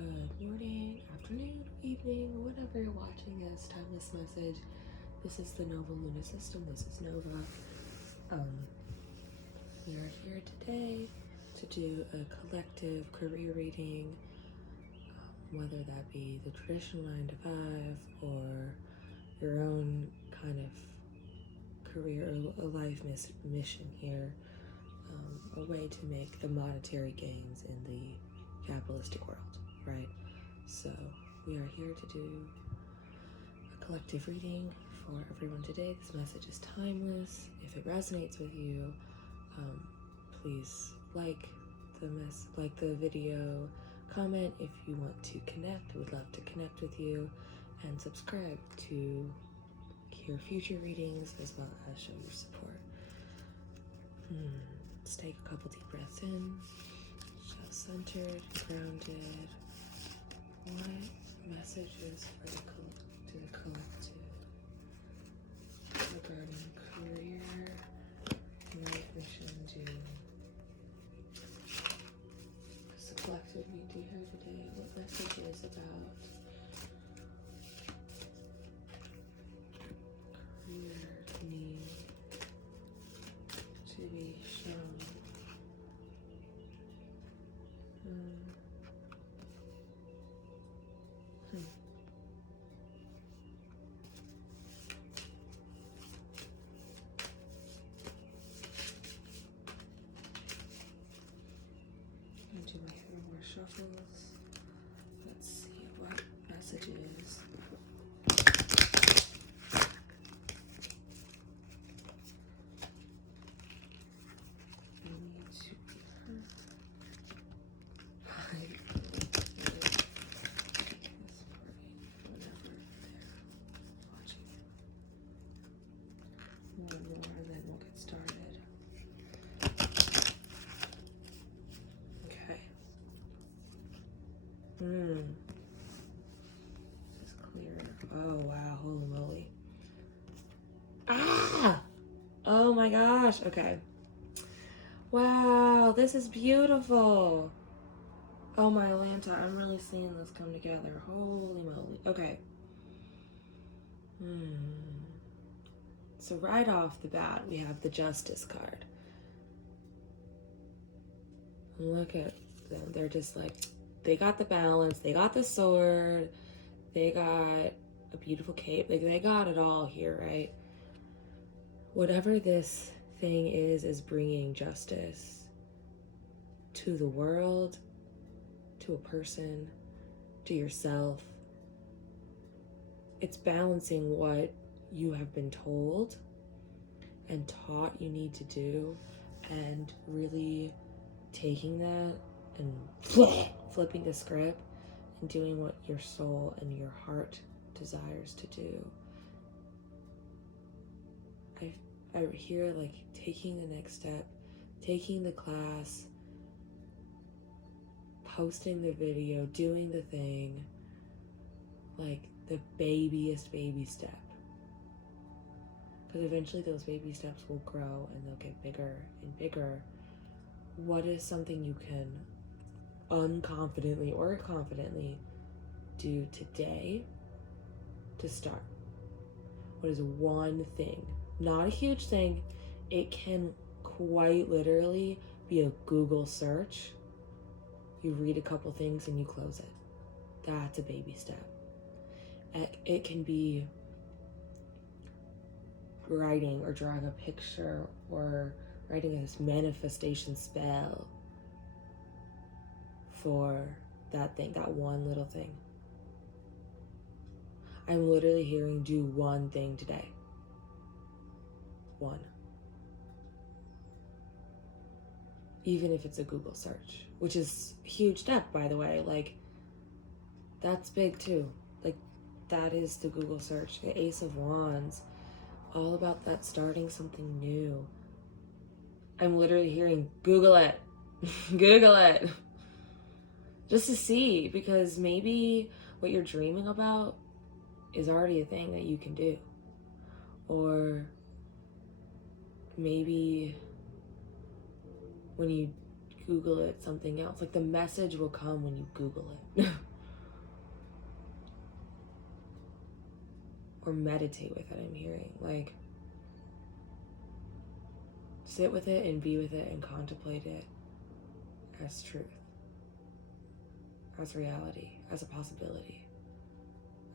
Good morning, afternoon, evening, whatever you're watching this timeless message. This is the Nova Luna system. This is Nova. We are here today to do a collective career reading, whether that be the traditional 9 to 5 or your own kind of career or life mission here. A way to make the monetary gains in the capitalistic world, right? So we are here to do a collective reading for everyone today. This message is timeless. If it resonates with you, please like the video, comment if you want to connect. We'd love to connect with you, and subscribe to hear future readings as well as show your support. Let's take a couple deep breaths in, just centered, grounded. What messages for the collective regarding career, life mission do as the collective need to hear today? What messages about career need to be shown? Do my hair more shuffles. Let's see what messages. I need to be heard. One more and then we'll get started. Okay. This is clear. Oh wow, holy moly. Ah! Oh my gosh. Okay. Wow, this is beautiful. Oh my Lanta, I'm really seeing this come together. Holy moly. Okay. So right off the bat, we have the Justice card. Look at them. They're just like, they got the balance, they got the sword, they got a beautiful cape. Like, they got it all here, right? Whatever this thing is bringing justice to the world, to a person, to yourself. It's balancing what you have been told and taught you need to do, and really taking that and flipping the script and doing what your soul and your heart desires to do. I hear like taking the next step, taking the class, posting the video, doing the thing, like the babyest baby step. Because eventually those baby steps will grow and they'll get bigger and bigger. What is something you can unconfidently or confidently do today to start? What is one thing? Not a huge thing. It can quite literally be a Google search. You read a couple things and you close it. That's a baby step. It can be writing or drawing a picture or writing a manifestation spell for that thing, that one little thing. I'm literally hearing do one thing today. One. Even if it's a Google search, which is a huge step, by the way. Like, that's big too. Like, that is the Google search. The Ace of Wands, all about that starting something new. I'm literally hearing Google it. Google it. Just to see, because maybe what you're dreaming about is already a thing that you can do. Or maybe when you Google it, something else, like the message will come when you Google it. or meditate with it, I'm hearing. Like, sit with it and be with it and contemplate it as truth, as reality, as a possibility,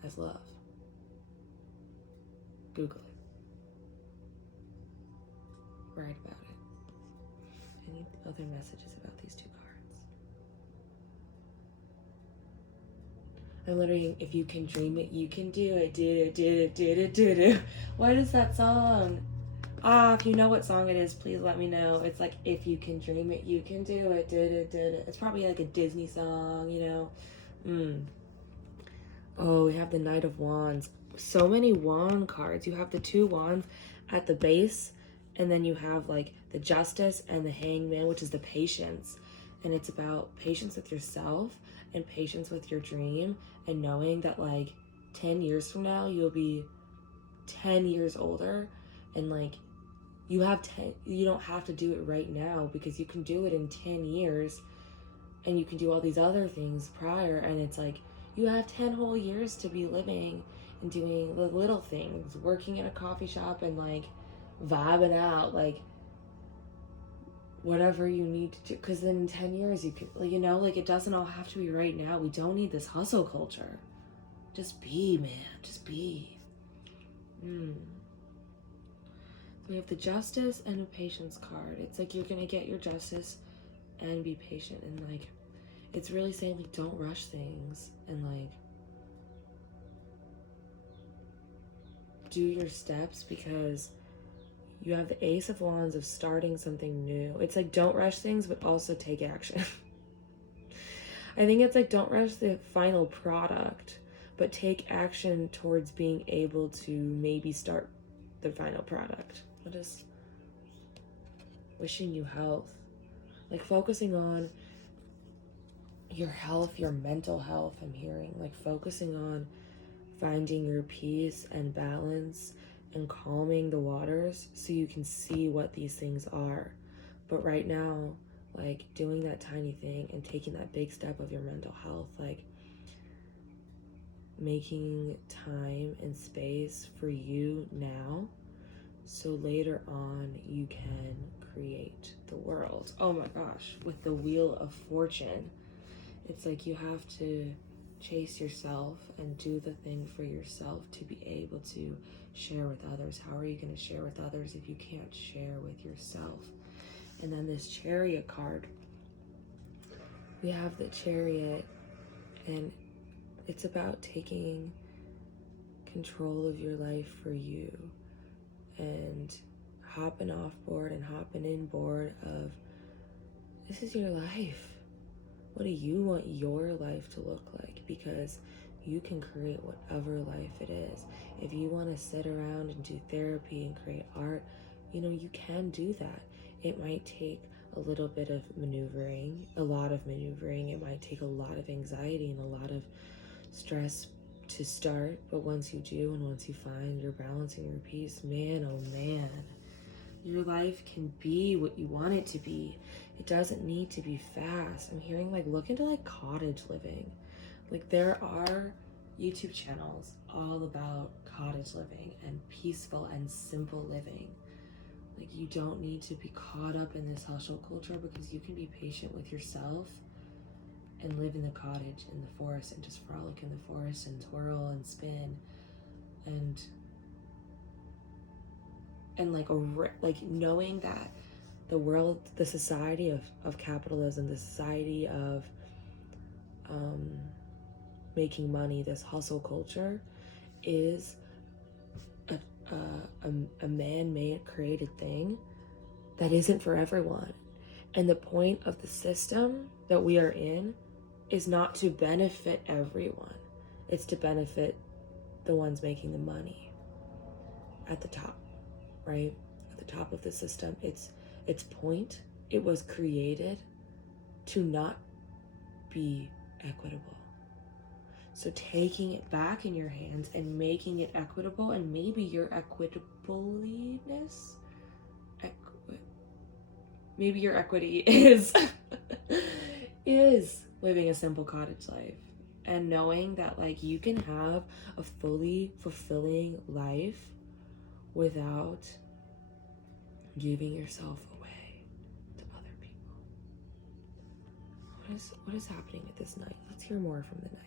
as love. Google it. Write about it. Any other messages about these two cards? I'm literally, if you can dream it, you can do it. Do. What is that song? If you know what song it is, please let me know. It's like, if you can dream it, you can do it. It's probably like a Disney song, you know. Oh, we have the Knight of Wands. So many wand cards. You have the 2 wands at the base, and then you have like the Justice and the Hangman, which is the patience. And it's about patience with yourself and patience with your dream, and knowing that like 10 years from now, you'll be 10 years older, and like you don't have to do it right now, because you can do it in 10 years, and you can do all these other things prior, and it's like you have 10 whole years to be living and doing the little things, working in a coffee shop and like vibing out, like whatever you need to do, because then in 10 years you could, like, you know, like it doesn't all have to be right now. We don't need this hustle culture. Just be, man, just be. So we have the Justice and a Patience card. It's like you're gonna get your justice and be patient, and like it's really saying like don't rush things, and like do your steps, because you have the Ace of Wands of starting something new. It's like don't rush things, but also take action. I think it's like don't rush the final product, but take action towards being able to maybe start the final product. I'm just wishing you health. Like focusing on your health, your mental health, I'm hearing. Like focusing on finding your peace and balance and calming the waters so you can see what these things are. But right now, like doing that tiny thing and taking that big step of your mental health, like making time and space for you now, so later on you can create the world. Oh my gosh, with the Wheel of Fortune, it's like you have to chase yourself and do the thing for yourself to be able to share with others. How are you going to share with others if you can't share with yourself? And then this Chariot card, we have the Chariot, and it's about taking control of your life for you and hopping off board and hopping in board of, this is your life. What do you want your life to look like? Because you can create whatever life it is. If you want to sit around and do therapy and create art, you know, you can do that. It might take a little bit of maneuvering, a lot of maneuvering. It might take a lot of anxiety and a lot of stress to start. But once you do, and once you find your balance and your peace, man, oh man, your life can be what you want it to be. It doesn't need to be fast. I'm hearing like look into like cottage living. Like there are YouTube channels all about cottage living and peaceful and simple living. Like you don't need to be caught up in this hustle culture, because you can be patient with yourself and live in the cottage in the forest and just frolic in the forest and twirl and spin and like knowing that the world, the society of capitalism, the society of making money, this hustle culture is a man-made created thing that isn't for everyone. And the point of the system that we are in is not to benefit everyone. It's to benefit the ones making the money at the top, right? At the top of the system. Its point, it was created to not be equitable. So taking it back in your hands and making it equitable, and maybe your equitableness, maybe your equity is living a simple cottage life and knowing that like you can have a fully fulfilling life without giving yourself away to other people. What is happening at this night? Let's hear more from the night.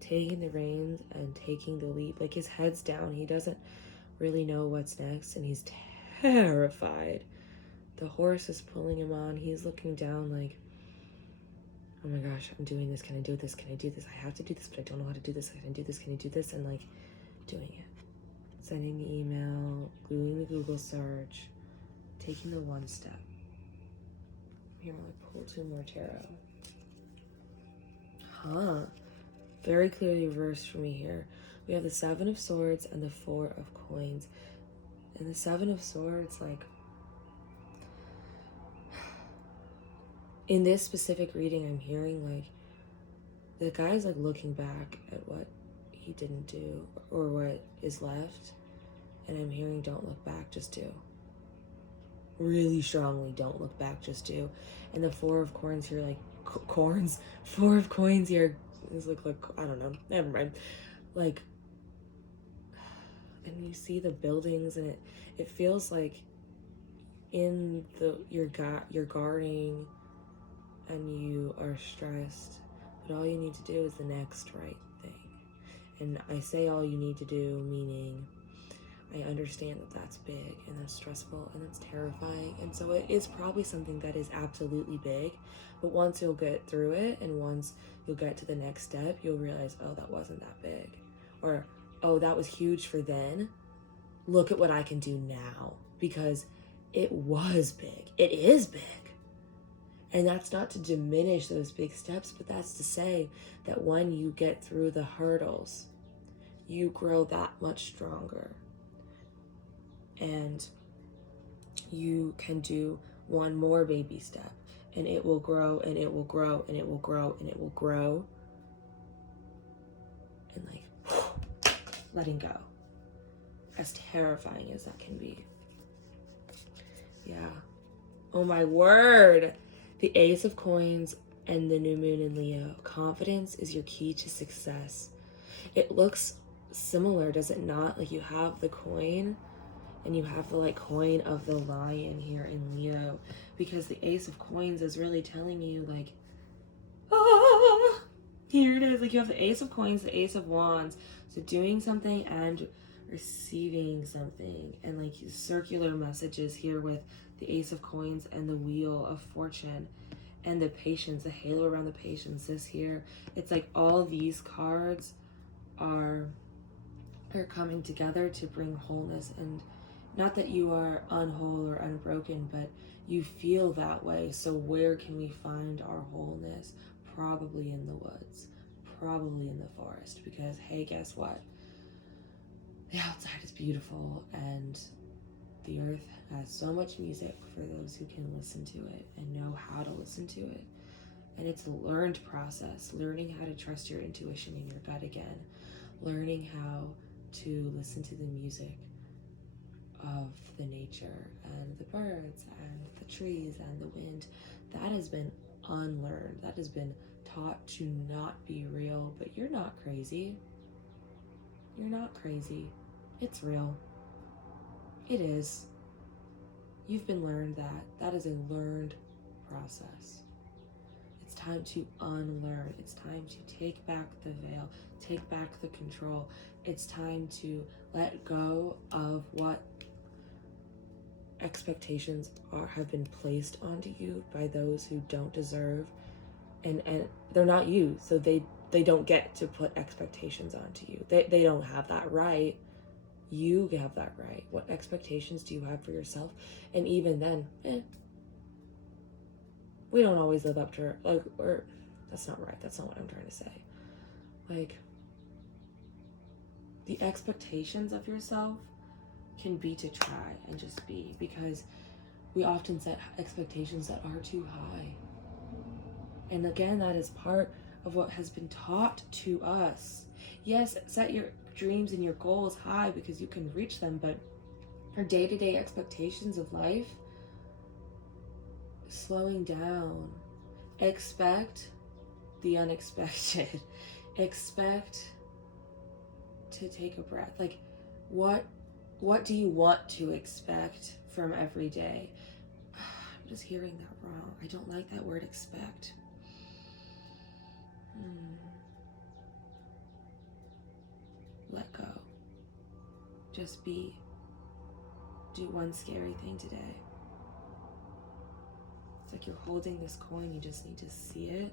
Taking the reins and taking the leap. Like his head's down. He doesn't really know what's next, and he's terrified. The horse is pulling him on. He's looking down like, oh my gosh, I'm doing this. Can I do this? Can I do this? I have to do this, but I don't know how to do this. Can I do this? Can I do this? And like doing it. Sending the email, doing the Google search, taking the one step. Here, I'll pull 2 more tarot. Very clearly reversed for me here. We have the 7 of Swords and the 4 of Coins. And the 7 of Swords, like, in this specific reading, I'm hearing, like, the guy's, like, looking back at what he didn't do or what is left. And I'm hearing, don't look back, just do. Really strongly, don't look back, just do. And the 4 of Coins here, like, corns. 4 of Coins here is like, I don't know. Never mind. Like, and you see the buildings, and it feels like in you're guarding and you are stressed, but all you need to do is the next right thing. And I say all you need to do, meaning I understand that that's big and that's stressful and that's terrifying, and so it is probably something that is absolutely big, but once you'll get through it and once you'll get to the next step, you'll realize, oh, that wasn't that big, or oh, that was huge for then. Look at what I can do now, because it was big. It is big. And that's not to diminish those big steps, but that's to say that when you get through the hurdles, you grow that much stronger. And you can do one more baby step, and it will grow, and it will grow, and it will grow, and it will grow. And like, letting go. As terrifying as that can be. Yeah. Oh my word. The Ace of Coins and the new moon in Leo. Confidence is your key to success. It looks similar, does it not? Like you have the coin and you have the like coin of the lion here in Leo, because the Ace of Coins is really telling you like, ah, here it is. Like you have the Ace of Coins, the Ace of Wands. So doing something and receiving something, and like circular messages here with the Ace of Coins and the Wheel of Fortune and the Patience, the halo around the Patience. This here, it's like all these cards are coming together to bring wholeness, and not that you are unwhole or unbroken, but you feel that way. So where can we find our wholeness? Probably in the woods, probably in the forest, because hey, guess what? The outside is beautiful, and the earth has so much music for those who can listen to it and know how to listen to it. And it's a learned process, learning how to trust your intuition and your gut again, learning how to listen to the music of the nature and the birds and the trees and the wind. That has been unlearned. That has been taught to not be real, but you're not crazy. You're not crazy. It's real. It is. You've been learned that. That is a learned process. It's time to unlearn. It's time to take back the veil, take back the control. It's time to let go of what expectations have been placed onto you by those who don't deserve, and they're not you, so they don't get to put expectations onto you. They don't have that right. You have that right. What expectations do you have for yourself? And even then, we don't always live up to, like, or that's not right. That's not what I'm trying to say. Like, the expectations of yourself can be to try and just be, because we often set expectations that are too high. And again, that is part of what has been taught to us. Yes, set your dreams and your goals high because you can reach them, but our day-to-day expectations of life, slowing down. Expect the unexpected. Expect to take a breath. Like, what do you want to expect from every day? I'm just hearing that wrong. I don't like that word expect. Let go. Just be. Do one scary thing today. It's like you're holding this coin, you just need to see it,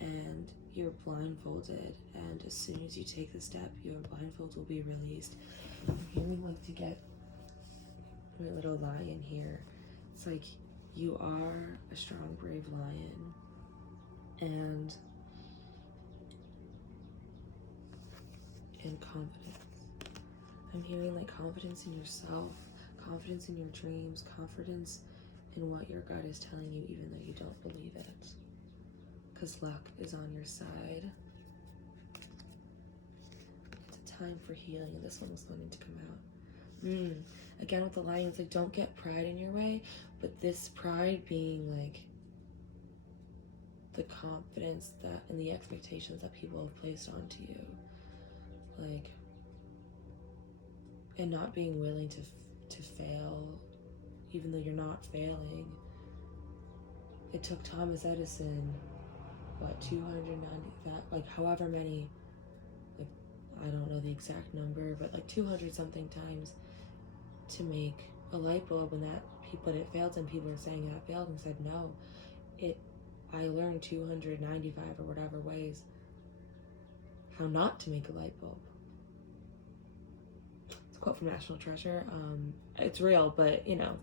and you're blindfolded, and as soon as you take the step, your blindfold will be released. I'm hearing like to get my little lion here. It's like you are a strong, brave lion, and confidence. I'm hearing like confidence in yourself, confidence in your dreams, confidence in what your gut is telling you, even though you don't believe it. Because luck is on your side. It's a time for healing, and this one was wanting to come out. Again with the lion, it's like, don't get pride in your way, but this pride being like the confidence that and the expectations that people have placed onto you, like, and not being willing to fail, even though you're not failing. It took Thomas Edison, what, 290, like however many, like, I don't know the exact number, but like 200 something times to make a light bulb, and but it failed, and people are saying that it failed, and said no, I learned 295 or whatever ways how not to make a light bulb. It's a quote from National Treasure. It's real, but you know,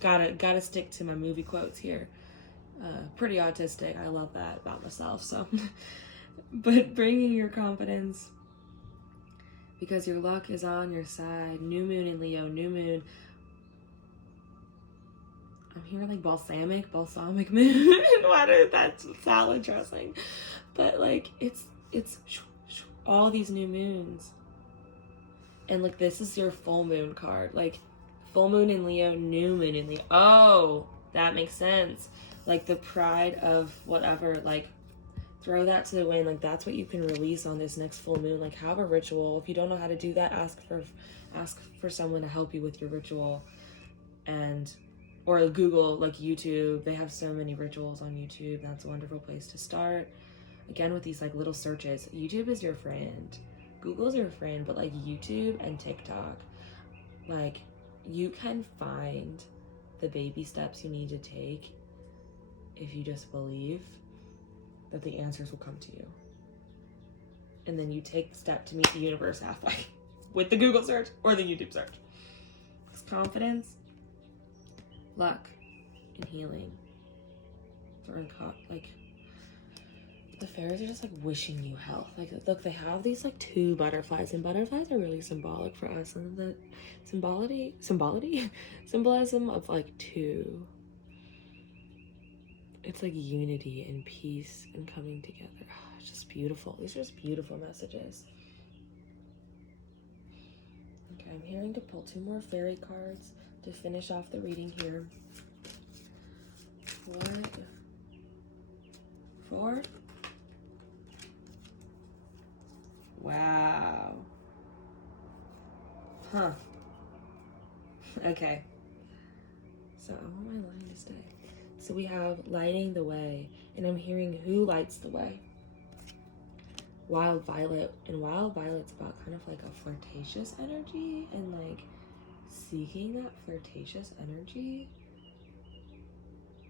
gotta stick to my movie quotes here. Pretty autistic. I love that about myself. So, but bringing your confidence, because your luck is on your side. New moon in Leo. New moon. I'm hearing like balsamic moon. Why did that salad dressing? But like it's all these new moons, and like this is your full moon card. Like full moon in Leo, new moon in Leo. Oh, that makes sense. Like the pride of whatever, like throw that to the wind. Like that's what you can release on this next full moon. Like have a ritual. If you don't know how to do that, ask for someone to help you with your ritual, or Google, like YouTube. They have so many rituals on YouTube. That's a wonderful place to start. Again, with these like little searches, YouTube is your friend. Google's your friend, but like YouTube and TikTok, like you can find the baby steps you need to take if you just believe that the answers will come to you. And then you take the step to meet the universe halfway with the Google search or the YouTube search. It's confidence, luck, and healing. Like the fairies are just like wishing you health. Like look, they have these like two butterflies, and butterflies are really symbolic for us, and the symbolism of like two. It's like unity and peace and coming together. Oh, it's just beautiful. These are just beautiful messages. Okay, I'm hearing to pull 2 more fairy cards to finish off the reading here. 4. Wow. Huh. Okay. So I want my line to stay. So we have lighting the way, and I'm hearing who lights the way. Wild Violet, and Wild Violet's about kind of like a flirtatious energy, and like seeking that flirtatious energy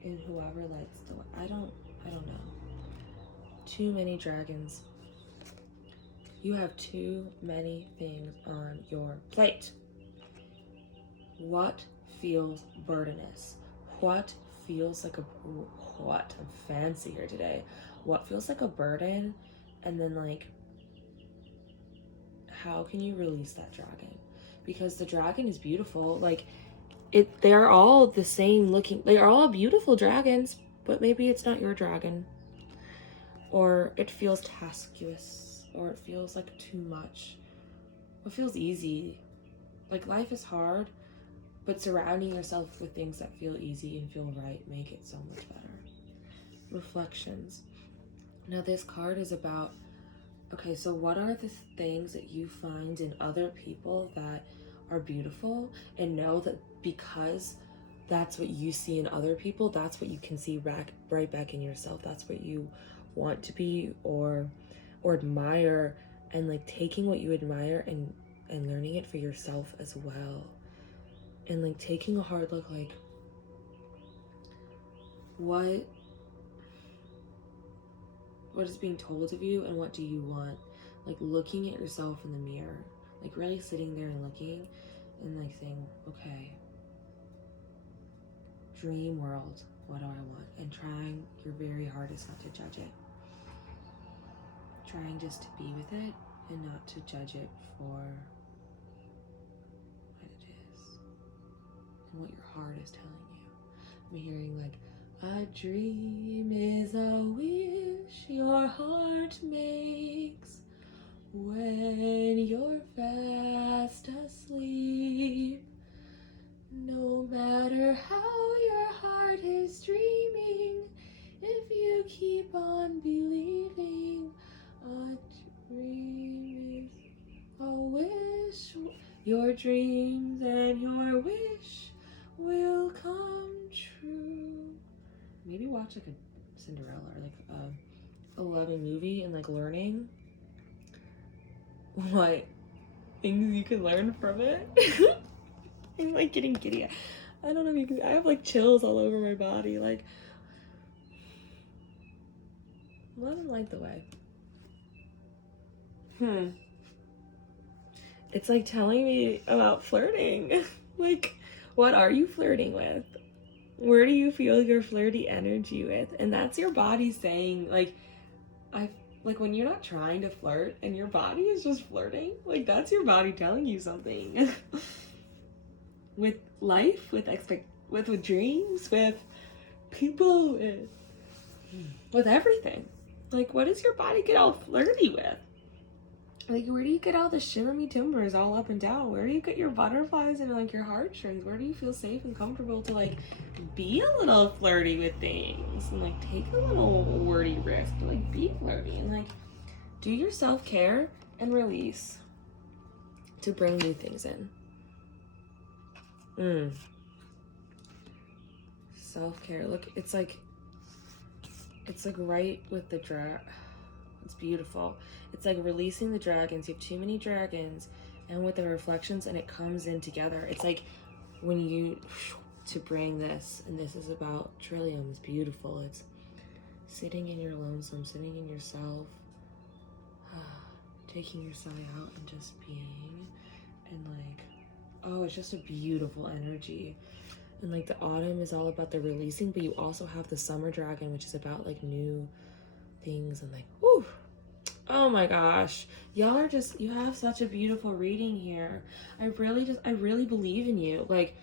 in whoever lights the way. I don't know. Too many dragons. You have too many things on your plate. What feels burdenous? What feels like I'm fancy here today. What feels like a burden, and then like how can you release that dragon? Because the dragon is beautiful. Like they're all the same looking. They are all beautiful dragons, but maybe it's not your dragon, or it feels taskuous, or it feels like too much. What feels easy? Like life is hard, but surrounding yourself with things that feel easy and feel right make it so much better. Reflections. Now this card is about, okay, so what are the things that you find in other people that are beautiful, and know that because that's what you see in other people, that's what you can see right back in yourself. That's what you want to be or admire, and like taking what you admire and learning it for yourself as well. And like taking a hard look, like what is being told of you and what do you want? Like looking at yourself in the mirror, like really sitting there and looking and like saying, okay, dream world, what do I want? And trying your very hardest not to judge it. Trying just to be with it and not to judge it for what it is and what your heart is telling you. I'm hearing like, a dream is a wish your heart makes when you're fast asleep. No matter how your heart is dreaming, if you keep on believing, a dream is a wish. Your dreams and your wish will come true. Maybe watch like a Cinderella or like a loving movie and like learning what things you can learn from it. I'm like getting giddy. I don't know if you can, I have like chills all over my body. Like, I don't like the way. It's like telling me about flirting. Like, what are you flirting with? Where do you feel your flirty energy with? And that's your body saying, like, like when you're not trying to flirt and your body is just flirting, like that's your body telling you something. With life, with dreams, with people, with everything. Like, what does your body get all flirty with? Like, where do you get all the shimmery timbers all up and down? Where do you get your butterflies and like your heartstrings? Where do you feel safe and comfortable to like be a little flirty with things and like take a little wordy risk to like be flirty and like do your self-care and release to bring new things in. Self-care. Look, it's like right with the it's beautiful. It's like releasing the dragons. You have too many dragons, and with the reflections, and it comes in together. It's like when you to bring this, and this is about Trillium. It's beautiful. It's sitting in your lonesome, sitting in yourself, taking your sigh out and just being, and like, oh, it's just a beautiful energy. And like the autumn is all about the releasing, but you also have the summer dragon, which is about like new things and like, whoo. Oh my gosh, y'all are just, you have such a beautiful reading here. I really believe in you. Like,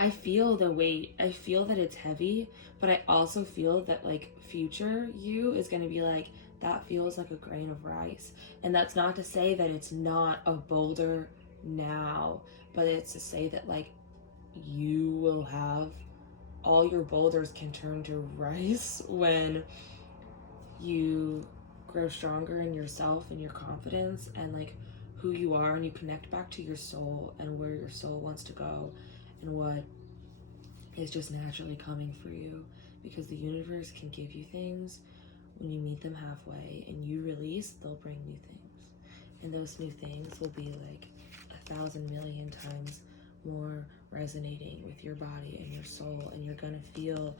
I feel the weight. I feel that it's heavy, but I also feel that like future you is going to be like, that feels like a grain of rice. And that's not to say that it's not a boulder now, but it's to say that like you will have, all your boulders can turn to rice when you grow stronger in yourself and your confidence and like who you are, and you connect back to your soul and where your soul wants to go and what is just naturally coming for you, because the universe can give you things when you meet them halfway and you release, they'll bring new things, and those new things will be like 1,000 million times more resonating with your body and your soul, and you're gonna feel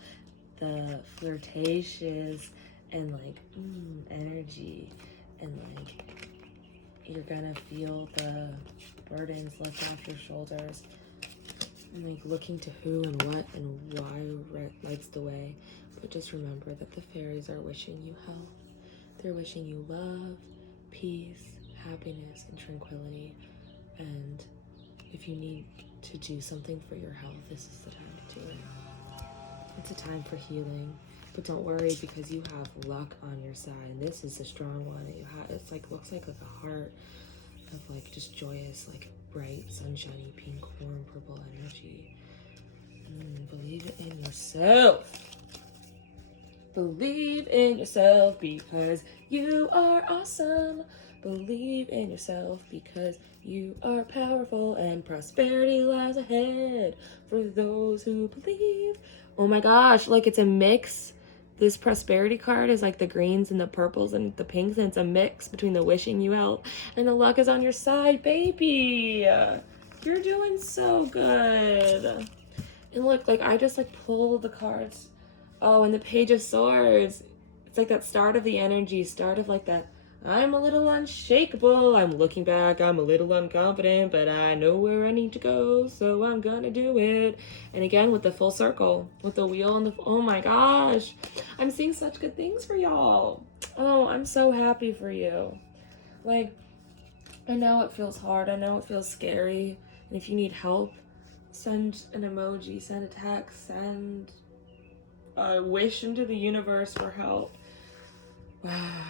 the flirtatious and like energy, and like you're gonna feel the burdens lift off your shoulders, and like looking to who and what and why lights the way. But just remember that the fairies are wishing you health. They're wishing you love, peace, happiness, and tranquility. And if you need to do something for your health, this is the time to do it. It's a time for healing. But don't worry, because you have luck on your side, and this is a strong one that you have. It's like, looks like a heart of like just joyous, like bright, sunshiny, pink, warm, purple energy. Believe it in yourself. Believe in yourself because you are awesome. Believe in yourself because you are powerful and prosperity lies ahead for those who believe. Oh my gosh, like it's a mix. This prosperity card is like the greens and the purples and the pinks, and it's a mix between the wishing you well and the luck is on your side, baby. You're doing so good. And look, like I just like pulled the cards. Oh, and the Page of Swords. It's like that start of the energy, start of like that I'm a little unshakable. I'm looking back, I'm a little unconfident, but I know where I need to go, so I'm gonna do it. And again, with the full circle, with the wheel and the, oh my gosh. I'm seeing such good things for y'all. Oh, I'm so happy for you. Like, I know it feels hard, I know it feels scary, and if you need help, send an emoji, send a text, send a wish into the universe for help. Wow.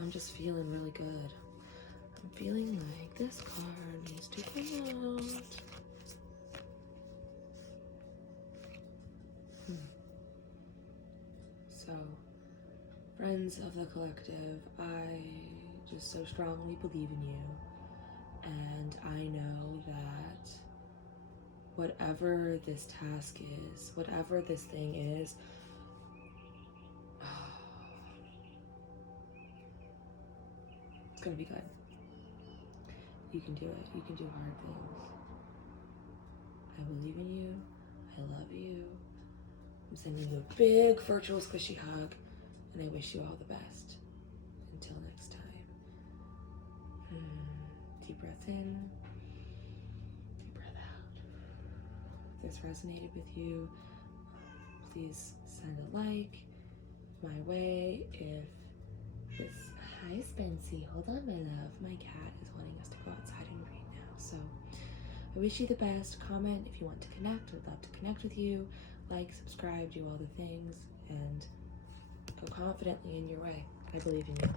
I'm just feeling really good. I'm feeling like this card needs to come out. So, friends of the collective, I just so strongly believe in you. And I know that whatever this task is, whatever this thing is, it's gonna be good. You can do it. You can do hard things. I believe in you. I love you. I'm sending you a big virtual squishy hug, and I wish you all the best. Until next time. Deep breath in. Deep breath out. If this resonated with you, please send a like my way. If this, hi Spency, hold on my love. My cat is wanting us to go outside and read now. So I wish you the best. Comment if you want to connect. I'd love to connect with you. Like, subscribe, do all the things, and go confidently in your way. I believe in you.